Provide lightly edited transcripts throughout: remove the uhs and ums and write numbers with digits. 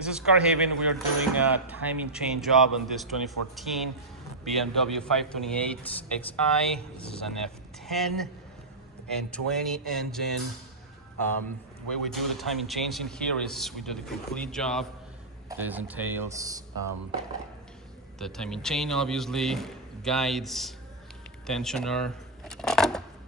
This is CarHavn. We are doing a timing chain job on this 2014 BMW 528 Xi. This is an F10 N20 engine. Way we do the timing chains in here is we do the complete job. This entails the timing chain, obviously, guides, tensioner,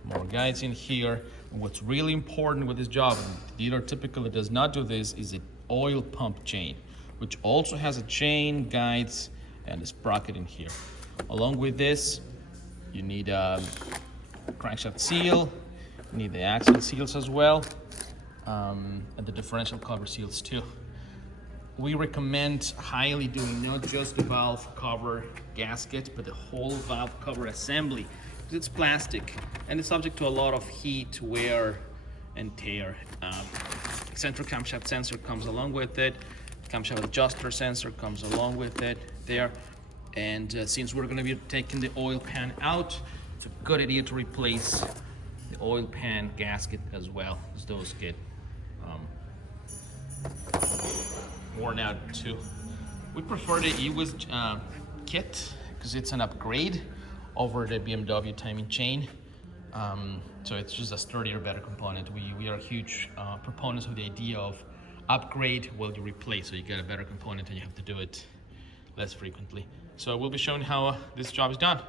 more guides in here. What's really important with this job, and the dealer typically does not do this, is an oil pump chain, which also has a chain, guides, and a sprocket in here. Along with this, you need a crankshaft seal, you need the axle seals as well, and the differential cover seals too. We recommend highly doing not just the valve cover gasket, but the whole valve cover assembly. It's plastic and it's subject to a lot of heat, wear, and tear. Eccentric camshaft sensor comes along with it. Camshaft adjuster sensor comes along with it there. And since we're going to be taking the oil pan out, it's a good idea to replace the oil pan gasket as well, as those get worn out too. We prefer the EWIS kit because it's an upgrade over the BMW timing chain. So it's just a sturdier, better component. We are huge proponents of the idea of upgrade while you replace, so you get a better component and you have to do it less frequently. So we'll be showing how this job is done.